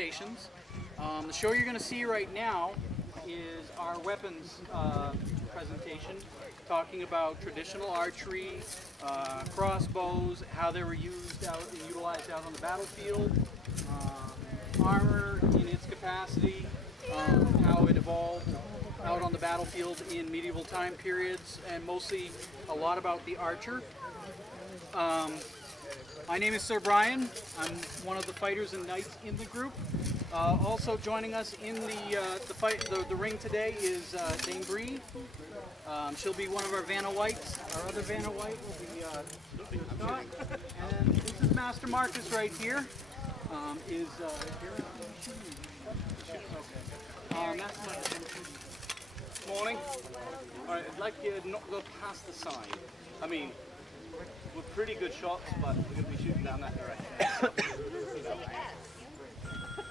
presentations. The show you're going to see right now is our weapons presentation, talking about traditional archery, crossbows, how they were used out and utilized out on the battlefield, armor in its capacity, how it evolved out on the battlefield in medieval time periods, and mostly a lot about the archer. My name is Sir Brian. I'm one of the fighters and knights in the group. Also joining us in the ring today is Dame Bree. She'll be one of our Vanna Whites. Our other Vanna White will be Scott. And this is Master Marcus right here. Morning. All right, I'd like you to not go past the side. I mean, we're pretty good shots, but we're going to be shooting down that direction.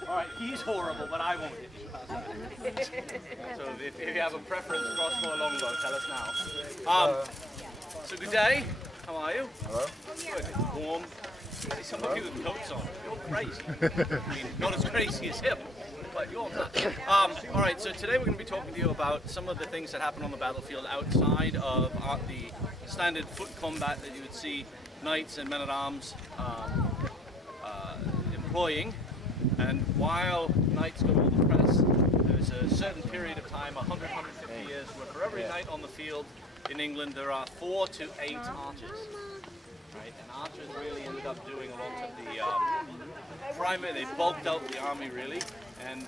All right, he's horrible, but I won't hit you past that. So if you have a preference, crossbow or longbow, tell us now. So good day. How are you? Hello. Good. Warm. See some of you with coats on. You're crazy. I mean, not as crazy as him, but you're nuts. All right, so today we're going to be talking to you about some of the things that happen on the battlefield outside of the standard foot combat that you would see knights and men-at-arms employing. And while knights got all the press, there's a certain period of time, 100, 150 years, where for every knight on the field in England, there are 4 to 8 archers. Right? And archers really ended up doing a lot of the primary, they bulked out the army really, and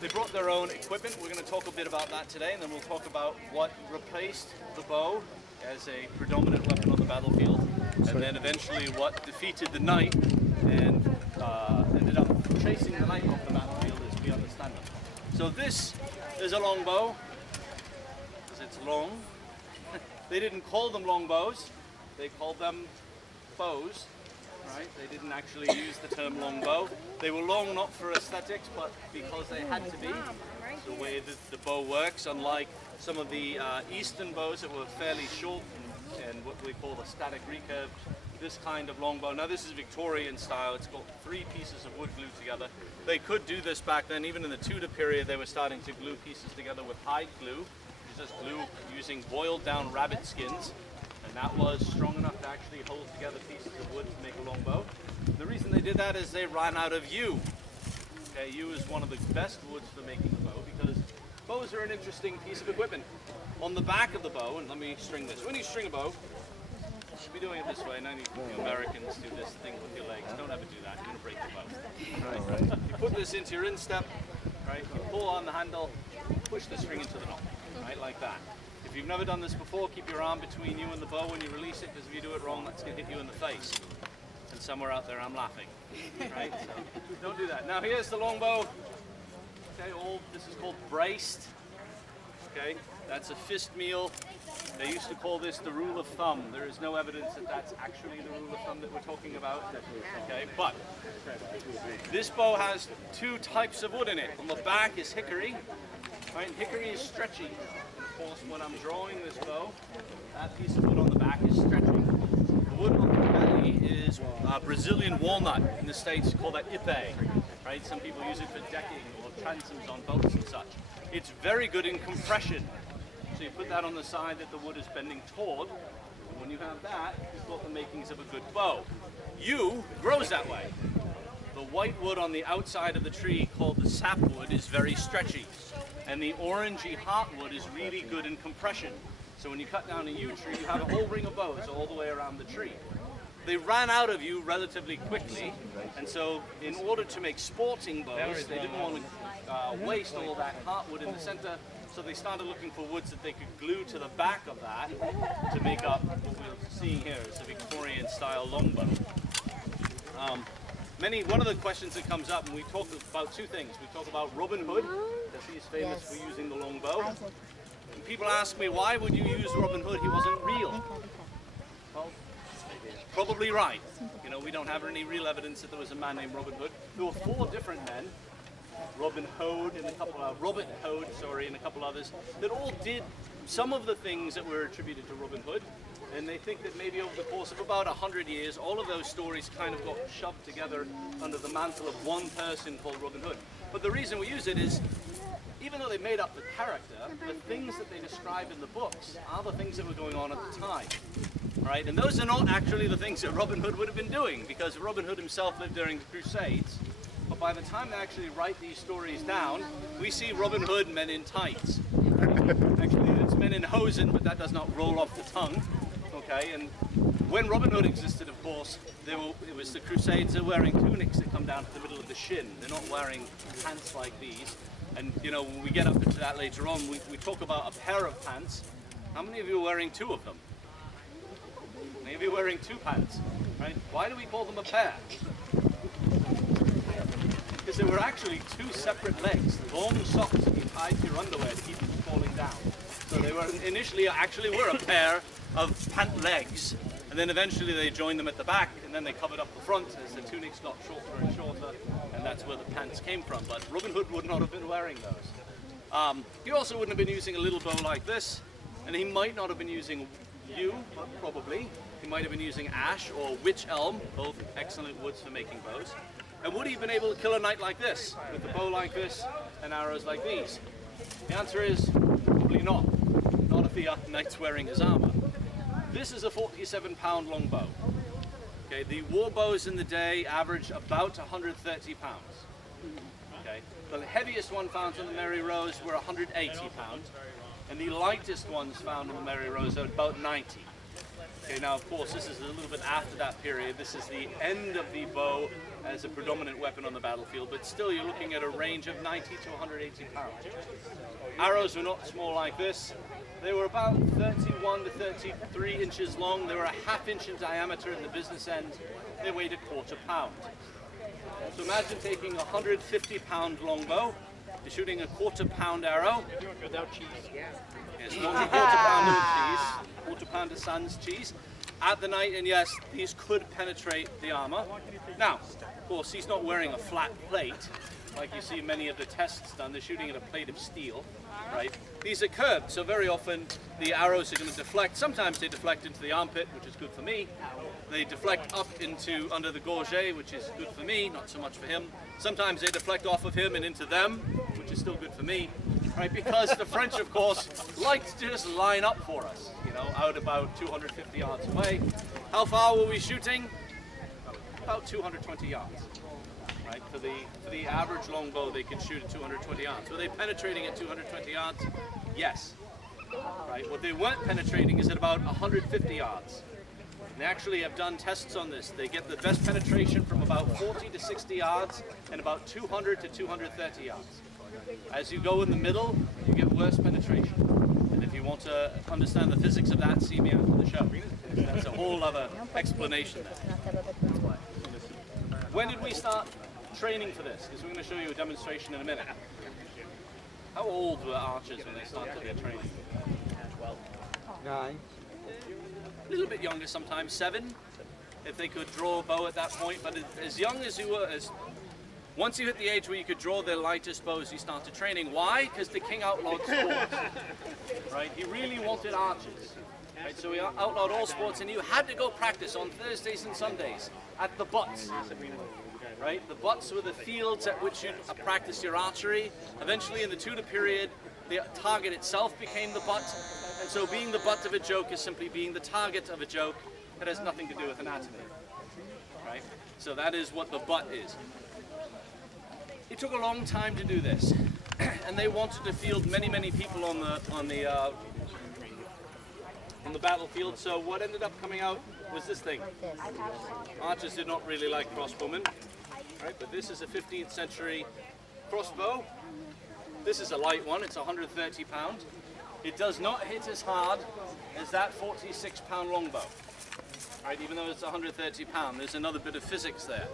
they brought their own equipment. We're going to talk a bit about that today, and then we'll talk about what replaced the bow as a predominant weapon on the battlefield, and then eventually what defeated the knight and ended up chasing the knight off the battlefield as we understand it. So this is a longbow, because it's long. They didn't call them longbows, they called them bows, right? They didn't actually use the term longbow. They were long not for aesthetics, but because they had to be. It's the way that the bow works, unlike some of the eastern bows that were fairly short and what we call the static recurve. This kind of longbow, now this is Victorian style, it's got 3 pieces of wood glued together. They could do this back then, even in the Tudor period they were starting to glue pieces together with hide glue, which is just glue using boiled down rabbit skins, and that was strong enough to actually hold together pieces of wood to make a longbow. The reason they did that is they ran out of yew. Okay, yew is one of the best woods for making a bow because bows are an interesting piece of equipment. On the back of the bow, and let me string this, when you string a bow, you should be doing it this way. None of you Americans do this thing with your legs. Don't ever do that. You're going to break the bow. Right? You put this into your instep, right? You pull on the handle, push the string into the knot, right? Like that. If you've never done this before, keep your arm between you and the bow when you release it, because if you do it wrong, that's going to hit you in the face. And somewhere out there, I'm laughing. Right? So don't do that. Now here's the longbow. Okay, this is called braced. Okay, that's a fist meal. They used to call this the rule of thumb. There is no evidence that that's actually the rule of thumb that we're talking about. Okay, but this bow has 2 types of wood in it. On the back is hickory. Right, and hickory is stretchy. Of course, when I'm drawing this bow, that piece of wood on the back is stretchy. The wood on the belly is Brazilian walnut. In the States, you call that ipe. Right, some people use it for decking or transoms on boats and such. It's very good in compression. So you put that on the side that the wood is bending toward, and when you have that, you've got the makings of a good bow. Yew grows that way. The white wood on the outside of the tree, called the sapwood, is very stretchy, and the orangey heartwood is really good in compression. So when you cut down a yew tree, you have a whole ring of bows all the way around the tree. They ran out of yew relatively quickly, and so in order to make sporting bows, they didn't want to waste all that heartwood in the center. So they started looking for woods that they could glue to the back of that to make up what we're seeing here is a Victorian style longbow. One of the questions that comes up, and we talk about 2 things. We talk about Robin Hood, because he's famous for using the longbow. And people ask me, why would you use Robin Hood? He wasn't real. Well, probably right. You know, we don't have any real evidence that there was a man named Robin Hood. There were 4 different men. Robert Hood and a couple others that all did some of the things that were attributed to Robin Hood, And they think that maybe over the course of about 100 years, all of those stories kind of got shoved together under the mantle of one person called Robin Hood. But the reason we use it is, even though they made up the character, the things that they describe in the books are the things that were going on at the time. Right? And those are not actually the things that Robin Hood would have been doing, because Robin Hood himself lived during the Crusades. But by the time they actually write these stories down, we see Robin Hood men in tights. Actually, it's men in hosen, but that does not roll off the tongue. Okay, and when Robin Hood existed, of course, it was the Crusades. They're wearing tunics that come down to the middle of the shin. They're not wearing pants like these. And you know, when we get up into that later on, we talk about a pair of pants. How many of you are wearing two of them? Maybe wearing two pants, right? Why do we call them a pair? Because they were actually two separate legs, long socks that you tied to your underwear to keep them from falling down. So they were initially actually were a pair of pant legs, and then eventually they joined them at the back, and then they covered up the front as the tunics got shorter and shorter, and that's where the pants came from. But Robin Hood would not have been wearing those. He also wouldn't have been using a little bow like this, and he might not have been using yew, but probably. He might have been using ash or wych elm, both excellent woods for making bows. And would he have been able to kill a knight like this, with a bow like this and arrows like these? The answer is probably not. Not if the knight's wearing his armor. This is a 47-pound longbow. Okay, the war bows in the day averaged about 130 pounds. Okay, the heaviest one found in the Merry Rose were 180 pounds, and the lightest ones found in the Merry Rose are about 90. Okay, now of course this is a little bit after that period. This is the end of the bow as a predominant weapon on the battlefield, but still you're looking at a range of 90 to 180 pounds. Arrows were not small like this. They were about 31 to 33 inches long. They were a ½ inch in diameter in the business end. They weighed a quarter pound. So imagine taking a 150-pound longbow, you're shooting a quarter-pound arrow. Without cheese. Yes, not a quarter pound of cheese, quarter pound of Sans cheese at the knight, and yes, these could penetrate the armor. Now, of course, he's not wearing a flat plate like you see many of the tests done. They're shooting at a plate of steel, right? These are curved, so very often the arrows are going to deflect. Sometimes they deflect into the armpit, which is good for me. They deflect up into under the gorget, which is good for me, not so much for him. Sometimes they deflect off of him and into them, which is still good for me, right? Because the French, of course, like to just line up for us, you know, out about 250 yards away. How far were we shooting? About 220 yards. Right? For the average longbow, they can shoot at 220 yards. Were they penetrating at 220 yards? Yes. Right? What they weren't penetrating is at about 150 yards. And they actually have done tests on this. They get the best penetration from about 40 to 60 yards and about 200 to 230 yards. As you go in the middle, you get worse penetration. And if you want to understand the physics of that, see me after the show. That's a whole other explanation there. When did we start training for this? Because we're going to show you a demonstration in a minute. How old were archers when they started their training? 12. 9. A little bit younger sometimes, 7, if they could draw a bow at that point. But as young as you were, once you hit the age where you could draw the lightest bows, you started training. Why? Because the king outlawed sports. Right? He really wanted archers. Right? So he outlawed all sports, and you had to go practice on Thursdays and Sundays at the butts. Right? The butts were the fields at which you practice your archery. Eventually, in the Tudor period, the target itself became the butt. And so being the butt of a joke is simply being the target of a joke. That has nothing to do with anatomy. Right? So that is what the butt is. It took a long time to do this. And they wanted to field many, many people on the battlefield. So what ended up coming out was this thing. Archers did not really like crossbowmen. Right? But this is a 15th century crossbow. This is a light one. It's 130 pounds. It does not hit as hard as that 46-pound longbow. Right? Even though it's 130 pounds, there's another bit of physics there.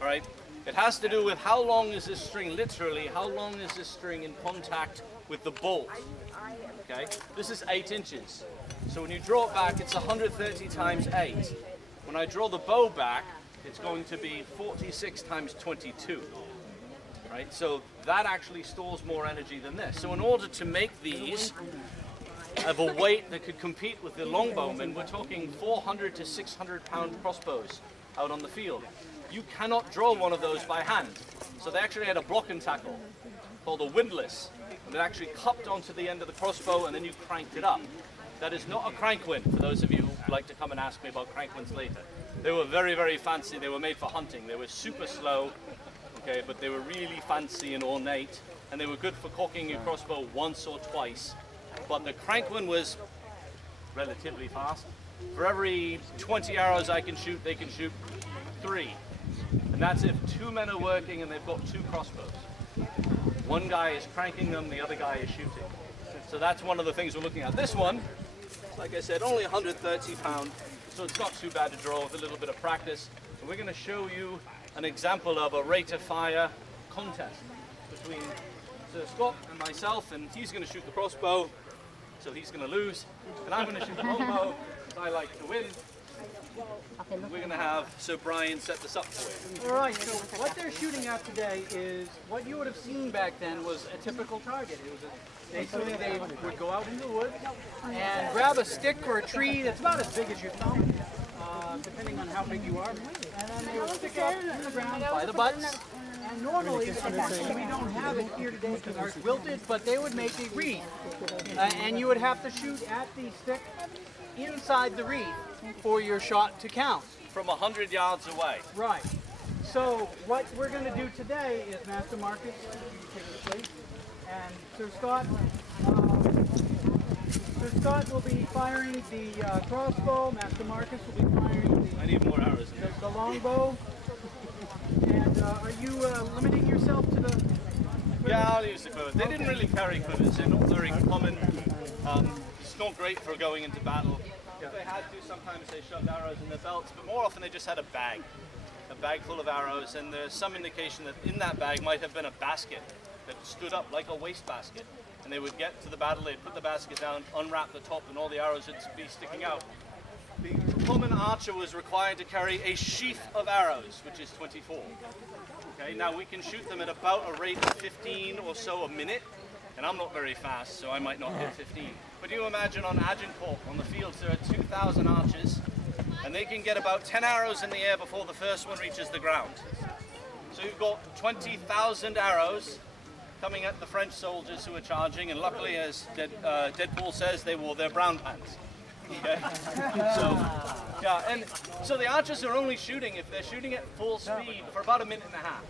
All right? It has to do with how long is this string, literally, how long is this string in contact with the bolt. Okay? This is 8 inches. So when you draw it back, it's 130 times 8. When I draw the bow back, it's going to be 46 times 22. Right? So that actually stores more energy than this. So in order to make these, of a weight that could compete with the longbowmen. We're talking 400 to 600 pound crossbows out on the field. You cannot draw one of those by hand. So they actually had a block and tackle called a windlass, and it actually cupped onto the end of the crossbow and then you cranked it up. That is not a crank wind, for those of you who like to come and ask me about crank winds later. They were very, very fancy. They were made for hunting. They were super slow, okay, but they were really fancy and ornate, and they were good for cocking your crossbow once or twice. But the crank wind was relatively fast. For every 20 arrows I can shoot, they can shoot 3. And that's if 2 men are working and they've got 2 crossbows. One guy is cranking them, the other guy is shooting. So that's one of the things we're looking at. This one, like I said, only 130 pound, so it's not too bad to draw with a little bit of practice. And we're going to show you an example of a rate of fire contest between Sir Scott and myself, and he's going to shoot the crossbow, so he's going to lose, and I'm going to shoot the longbow, because I like to win. We're going to have Sir Brian set this up for you. All right, so what they're shooting at today is what you would have seen back then was a typical target. It was basically they would go out into the woods and grab a stick or a tree that's about as big as your thumb, depending on how big you are, and then they would stick up in the ground by the butts. And normally, we don't have it here today because ours wilted, but they would make a wreath, and you would have to shoot at the stick inside the wreath for your shot to count. From 100 yards away. Right. So what we're going to do today is Master Marcus, you take the place, and Sir Scott will be firing the crossbow. Master Marcus will be firing I need more arrows in there. the longbow. And are you limiting yourself to the? Yeah, I'll use the quiver. They didn't really carry quivers. They're not very common. It's not great for going into battle. If they had to, sometimes they shoved arrows in their belts, but more often they just had a bag full of arrows, and there's some indication that in that bag might have been a basket that stood up like a waste basket. And they would get to the battle, they'd put the basket down, unwrap the top, and all the arrows would be sticking out. The common archer was required to carry a sheath of arrows, which is 24. Okay, now we can shoot them at about a rate of 15 or so a minute, and I'm not very fast, so I might not hit 15. But you imagine on Agincourt, on the fields, there are 2,000 archers, and they can get about 10 arrows in the air before the first one reaches the ground. So you've got 20,000 arrows coming at the French soldiers who are charging, and luckily, as Deadpool says, they wore their brown pants. Okay. So, yeah, and so the archers are only shooting, if they're shooting at full speed, for about a minute and a half.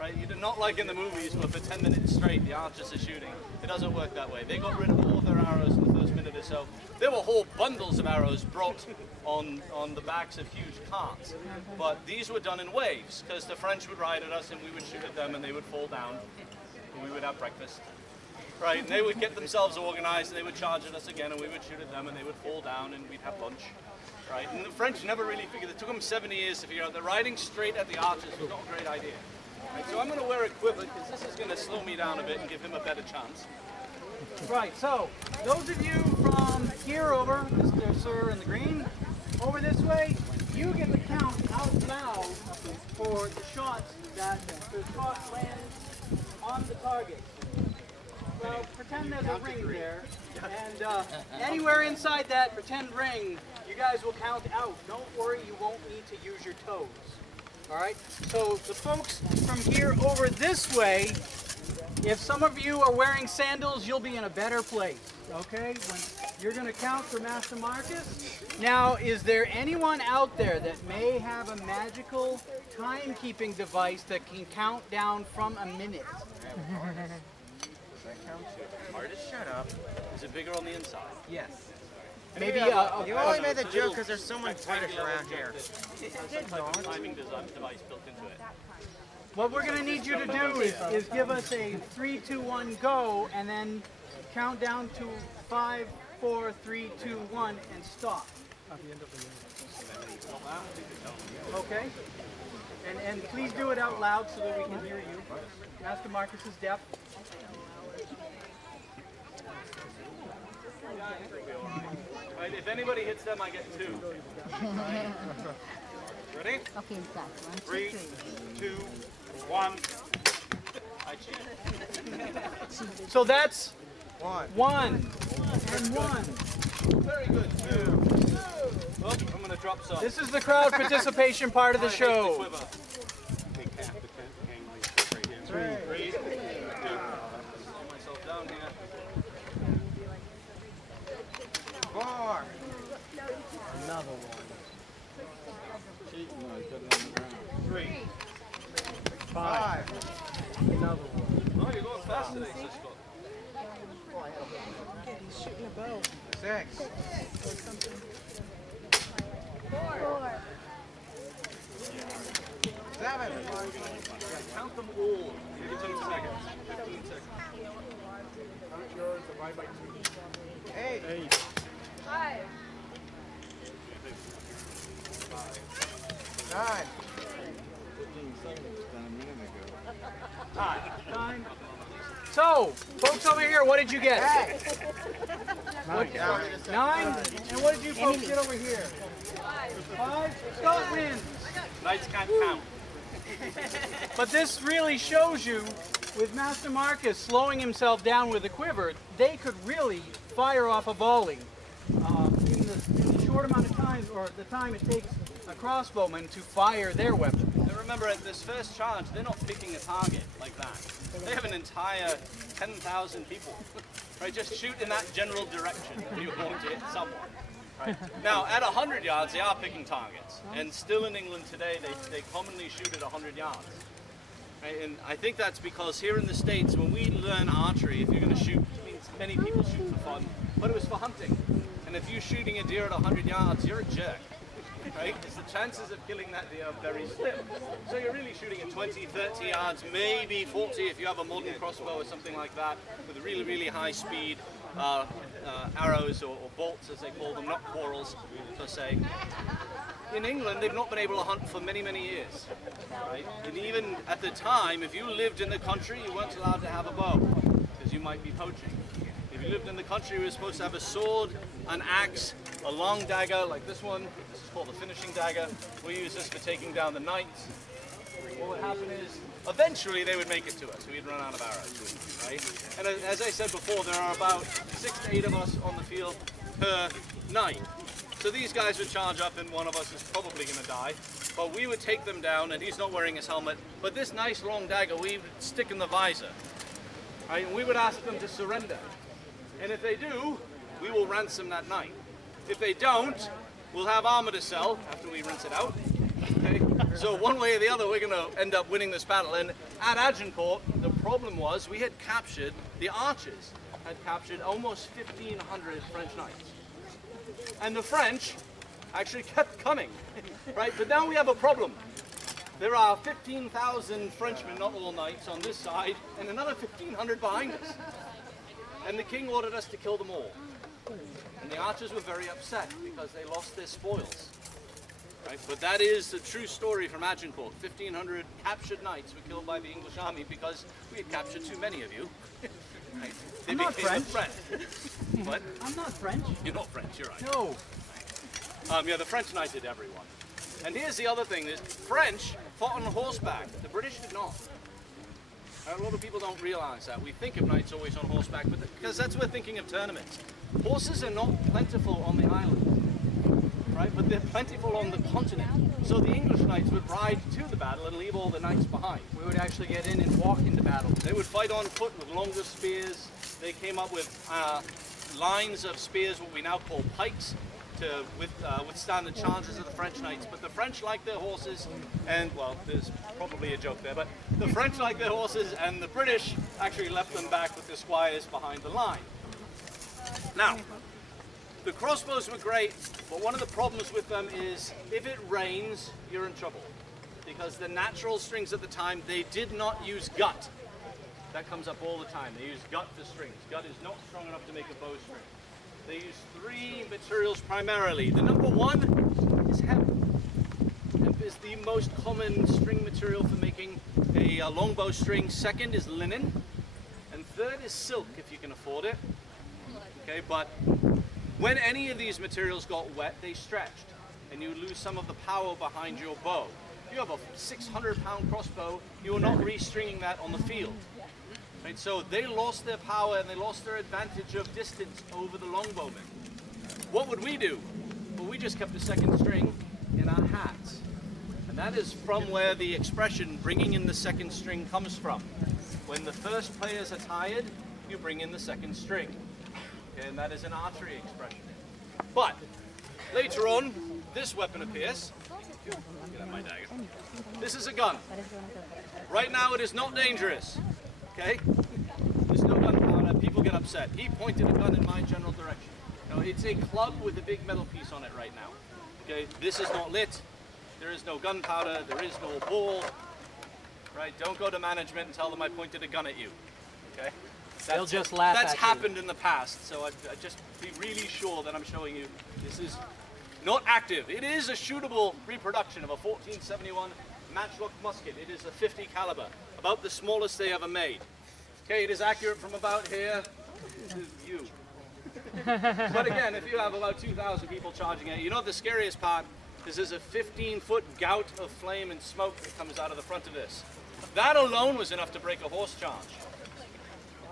Right? You do not like in the movies where for 10 minutes straight the archers are shooting. It doesn't work that way. They got rid of all their arrows in the first minute or so. There were whole bundles of arrows brought on the backs of huge carts. But these were done in waves, because the French would ride at us and we would shoot at them and they would fall down. And we would have breakfast. Right, and they would get themselves organized and they would charge at us again and we would shoot at them and they would fall down and we'd have lunch. Right, and the French never really figured, it took them 70 years to figure out that riding straight at the archers was not a great idea. Right, so I'm going to wear a quiver because this is going to slow me down a bit and give him a better chance. Right, so those of you from here over, Mr. Sir in the green, over this way, you get to count out loud for the shots that the shot lands on the target. Well, pretend there's a ring there, and anywhere inside that pretend ring, you guys will count out. Don't worry, you won't need to use your toes. All right? So the folks from here over this way, if some of you are wearing sandals, you'll be in a better place. Okay? When you're going to count for Master Marcus. Now, is there anyone out there that may have a magical timekeeping device that can count down from a minute? Hardest, shut up. Is it bigger on the inside? Yes. Maybe you only made the joke because there's someone British around here. Timing device built into it. What we're going to need you to do is give us a 3, 2, 1, go, and then count down to 5, 4, 3, 2, 1, and stop. Okay? And please do it out loud so that we can hear you. Master Marcus is deaf. Right, if anybody hits them, I get 2. Right. Ready? Okay, that's 1, 3, 2, 2, 1. I cheat. So that's 1, And one. Very good. Two. Oh, I'm going to drop some. This is the crowd participation part of the show. Three. Two. Put myself down here. 4. Another one. 3. 5. Another one. Oh, you're going fast today, Cisco. 6. 7. Count them all. 15 seconds. 15 seconds. Count yours, divide by 2. 8. 5. 9. 15 seconds, done a minute ago. Time. So, folks over here, what did you get? 9. And what did you folks get over here? 5. Scott wins. Knights can't count. But this really shows you, with Master Marcus slowing himself down with a quiver, they could really fire off a volley in the short amount of time, or the time it takes a crossbowman to fire their weapon. Now remember, at this first charge, they're not picking a target like that. They have an entire 10,000 people, right? Just shoot in that general direction and you're going to hit someone. Right? Now, at 100 yards, they are picking targets. And still in England today, they commonly shoot at 100 yards. Right? And I think that's because here in the States, when we learn archery, if you're going to shoot, I mean, many people shoot for fun, but it was for hunting. And if you're shooting a deer at 100 yards, you're a jerk. Right? Because the chances of killing that deer are very slim. So you're really shooting at 20, 30 yards, maybe 40 if you have a modern crossbow or something like that, with really, really high speed arrows or bolts, as they call them, not quarrels per se. In England, they've not been able to hunt for many, many years. Right? And even at the time, if you lived in the country, you weren't allowed to have a bow, because you might be poaching. If you lived in the country, you were supposed to have a sword, an axe, a long dagger like this one. This is called the finishing dagger. We use this for taking down the knights. What would happen is, eventually they would make it to us. We'd run out of arrows, right? And as I said before, there are about 6 to 8 of us on the field per night. So these guys would charge up and one of us is probably going to die. But we would take them down, and he's not wearing his helmet. But this nice long dagger, we would stick in the visor. Right? And we would ask them to surrender. And if they do, we will ransom that knight. If they don't, we'll have armor to sell after we rinse it out. Okay? So one way or the other, we're going to end up winning this battle. And at Agincourt, the problem was we had captured, the archers had captured almost 1,500 French knights. And the French actually kept coming, right? But now we have a problem. There are 15,000 Frenchmen, not all knights, on this side, and another 1,500 behind us. And the king ordered us to kill them all. And the archers were very upset because they lost their spoils. Right? But that is the true story from Agincourt. 1,500 captured knights were killed by the English army because we had captured too many of you. Right? They I'm not became French. a threat. What? I'm not French. You're not French, you're right. No. Yeah, the French knighted everyone. And here's the other thing, is French fought on horseback. The British did not. A lot of people don't realize that. We think of knights always on horseback, but because that's what we're thinking of tournaments. Horses are not plentiful on the island, right? But they're plentiful on the continent. So the English knights would ride to the battle and leave all the knights behind. We would actually get in and walk into battle. They would fight on foot with longer spears. They came up with lines of spears, what we now call pikes, to withstand the charges of the French knights. But the French like their horses, and well, there's probably a joke there, but the French like their horses, and the British actually left them back with their squires behind the line. Now, the crossbows were great, but one of the problems with them is if it rains, you're in trouble. Because the natural strings at the time, they did not use gut. That comes up all the time. They use gut for strings. Gut is not strong enough to make a bowstring. They use 3 materials primarily. The number 1 is hemp. Hemp is the most common string material for making a longbow string. Second is linen. And third is silk, if you can afford it. Okay, but when any of these materials got wet, they stretched. And you lose some of the power behind your bow. If you have a 600-pound crossbow, you are not restringing that on the field. Right? So they lost their power and they lost their advantage of distance over the longbowmen. What would we do? Well, we just kept a second string in our hats. And that is from where the expression bringing in the second string comes from. When the first players are tired, you bring in the second string. Okay, and that is an archery expression. But later on, this weapon appears. Get out my dagger. This is a gun. Right now it is not dangerous. Okay? There's no gunpowder. People get upset. He pointed a gun in my general direction. No, it's a club with a big metal piece on it right now. Okay? This is not lit. There is no gunpowder. There is no ball. Right? Don't go to management and tell them I pointed a gun at you. Okay? They'll just laugh at you. That's happened in the past, so I just be really sure that I'm showing you this is not active. It is a shootable reproduction of a 1471 matchlock musket. It is a 50 caliber, about the smallest they ever made. Okay, it is accurate from about here to you. But again, if you have about 2,000 people charging it, you know the scariest part is there's a 15-foot gout of flame and smoke that comes out of the front of this. That alone was enough to break a horse charge.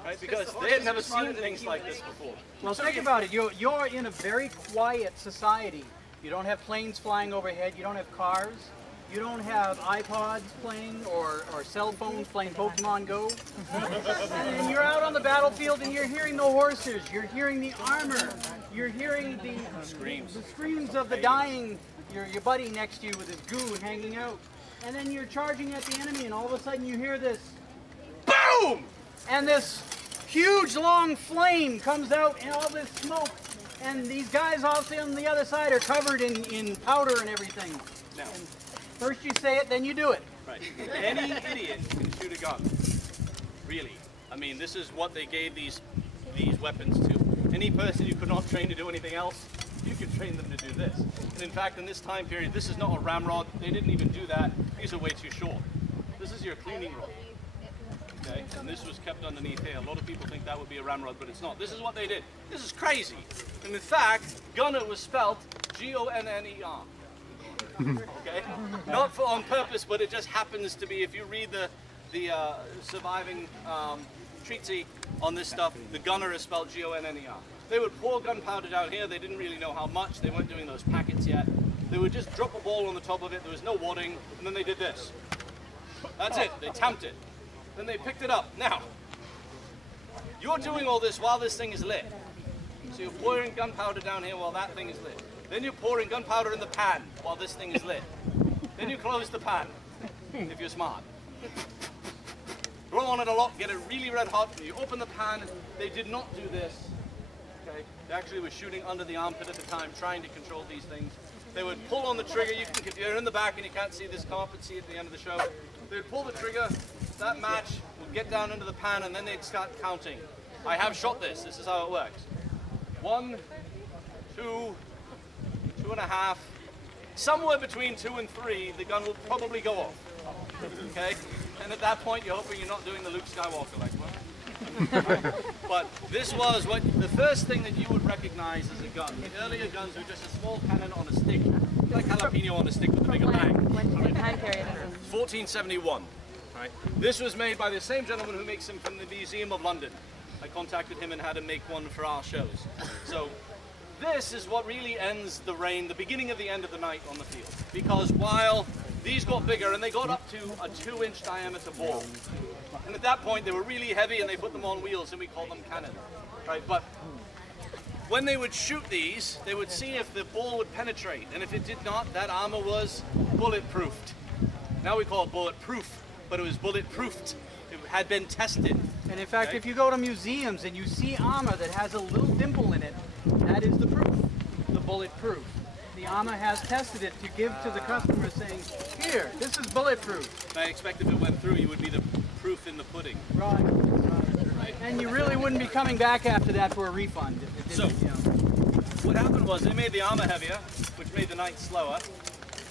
Right? Because they had never seen things like this before. Well, think about it. You're in a very quiet society. You don't have planes flying overhead. You don't have cars. You don't have iPods playing or cell phones playing Pokemon Go. And you're out on the battlefield and you're hearing the horses. You're hearing the armor. You're hearing the screams of the dying, your buddy next to you with his goo hanging out. And then you're charging at the enemy and all of a sudden you hear this BOOM! And this huge long flame comes out and all this smoke, and these guys off on the other side are covered in powder and everything. Now, And first you say it, then you do it. right. Any idiot can shoot a gun. Really. I mean, this is what they gave these weapons to. Any person you could not train to do anything else, you could train them to do this. And in fact, in this time period, this is not a ramrod. They didn't even do that. These are way too short. This is your cleaning rod. Okay, and this was kept underneath here. A lot of people think that would be a ramrod, but it's not. This is what they did. This is crazy. And in fact, gunner was spelt G-O-N-N-E-R. Okay, not on purpose, but it just happens to be. If you read the surviving treatise on this stuff, the gunner is spelled G-O-N-N-E-R. They would pour gunpowder down here. They didn't really know how much. They weren't doing those packets yet. They would just drop a ball on the top of it. There was no wadding, and then they did this. That's it. They tamped it. Then they picked it up. Now, you're doing all this while this thing is lit. So you're pouring gunpowder down here while that thing is lit. Then you're pouring gunpowder in the pan while this thing is lit. Then you close the pan, if you're smart. Blow on it a lot, get it really red hot, and you open the pan. They did not do this. Okay? They actually were shooting under the armpit at the time, trying to control these things. They would pull on the trigger. You can, if you're in the back and you can't see this, come up and see it at the end of the show. They would pull the trigger. That match would get down into the pan and then they'd start counting. I have shot this. This is how it works. 1, 2, 2.5. Somewhere between 2 and 3, the gun will probably go off. Okay? And at that point, you're hoping you're not doing the Luke Skywalker like one. But this was what the first thing that you would recognize as a gun. The earlier guns were just a small cannon on a stick, like jalapeno on a stick with a bigger bang. What time period is this? 1471. Right. This was made by the same gentleman who makes them from the Museum of London. I contacted him and had him make one for our shows. So this is what really ends the reign, the beginning of the end of the night on the field. Because while these got bigger and they got up to a 2-inch diameter ball, and at that point they were really heavy and they put them on wheels and we called them cannon. Right? But when they would shoot these, they would see if the ball would penetrate, and if it did not, that armor was bulletproofed. Now we call it bulletproof, but it was bulletproofed. It had been tested. And in fact, if you go to museums and you see armor that has a little dimple in it, that is the proof, the bulletproof. The armor has tested it to give to the customer saying, here, this is bulletproof. I expect if it went through, you would be the proof in the pudding. Right. And you really wouldn't be coming back after that for a refund. If it didn't, you know. What happened was they made the armor heavier, which made the night slower.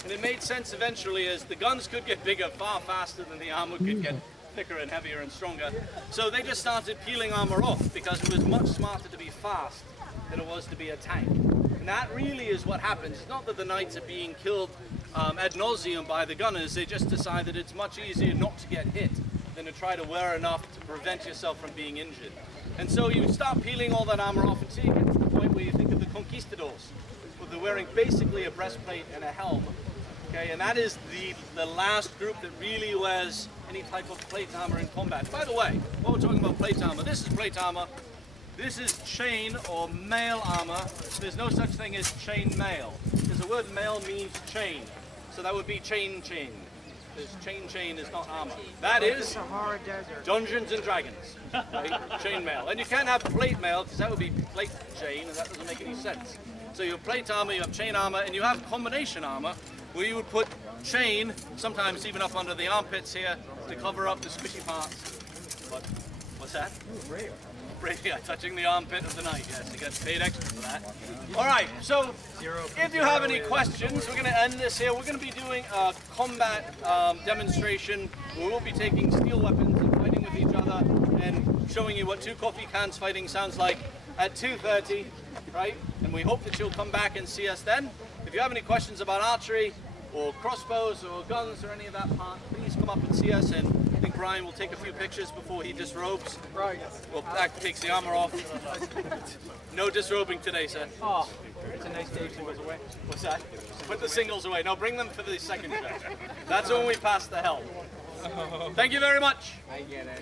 And it made sense eventually as the guns could get bigger far faster than the armor could get thicker and heavier and stronger. So they just started peeling armor off because it was much smarter to be fast than it was to be a tank. And that really is what happens. It's not that the knights are being killed ad nauseum by the gunners. They just decide that it's much easier not to get hit than to try to wear enough to prevent yourself from being injured. And so you start peeling all that armor off until you get to the point where you think of the conquistadors, where they're wearing basically a breastplate and a helm. Okay, and that is the last group that really wears any type of plate armor in combat. By the way, while we're talking about plate armor, this is plate armor. This is chain or mail armor. There's no such thing as chain mail, because the word mail means chain. So that would be chain. This chain is not armor. That is Sahara Desert. Dungeons and Dragons, right? Chain mail. And you can't have plate mail because that would be plate chain, and that doesn't make any sense. So you have plate armor, you have chain armor, and you have combination armor where you would put chain, sometimes even up under the armpits here, to cover up the squishy parts. What's that? Yeah, touching the armpit of the knight. Yes, you get paid extra for that. All right, so if you have any questions, we're going to end this here. We're going to be doing a combat demonstration where we'll be taking steel weapons and fighting with each other and showing you what two coffee cans fighting sounds like at 2:30, right? And we hope that you'll come back and see us then. If you have any questions about archery or crossbows or guns or any of that part, please come up and see us. And I think Brian will take a few pictures before he disrobes. Right. Well, that takes the armor off. No disrobing today, sir. Oh, it's a nice day. Singles away. What's that? Put the singles away. No, bring them for the second shot. That's when we pass the helm. Thank you very much. I get it.